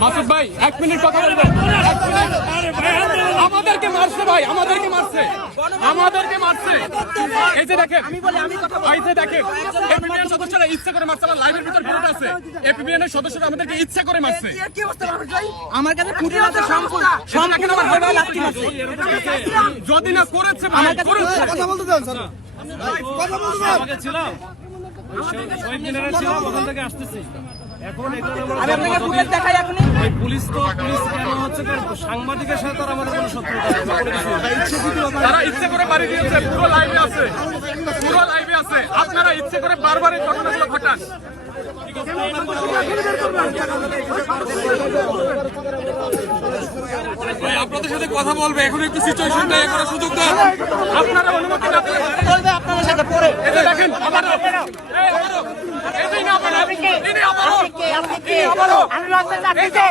মাসুদ ভাই 1 মিনিট কথা বলবেন। আমাদেরকে মারছে ভাই, আমাদেরকে মারছে। এই যে দেখেন, এই যে দেখেন, এপিবিএন সদস্যরা ইচ্ছা করে মারছে। আমার লাইভের ভিতর ভিডিও আছে, এপিবিএন এর সদস্যরা আমাদেরকে ইচ্ছা করে মারছে। আমার কাছে ফুটেজ আছে সম্পূর্ণ আমার হাতে লাথি মারছে। যদি না করেছে আমার কাছে কথা বলতে দেন স্যার, কথা বলতে দেন। আমাকে ছিলাম শহীদ মিনারে ছিলাম, ওখান থেকে আসতেছি। এখন আমি আপনাকে ফুটেজ দেখাই এখনি। পুলিশ কেন হচ্ছে, সাংবাদিকের সাথে তার আমাদের কোনো শত্রুতা নেই। তারা ইচ্ছে করে বাড়ি দিয়েছে, পুরো লাইভে আছে, পুরো লাইভে আছে। আপনারা ইচ্ছে করে বারবার এই ঘটনাগুলো ঘটান। আপনাদের সাথে কথা বলবে, এখন একটু সিচুয়েশন তৈরি করার সুযোগ দেন। আপনারা অনুমতি না দিলে বলবে আপনাদের সাথে পরে। এটা দেখেন, আবারও এটাই না আপনারা, তিনি আবারও আমি রাস্তায় যাচ্ছি।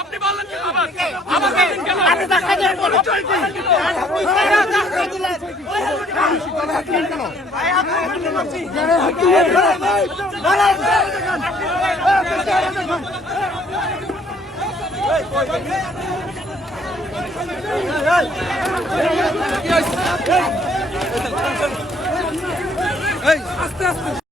আপনি বললেন কেন আবার? আবার বললেন কেন? আস্তে আস্তে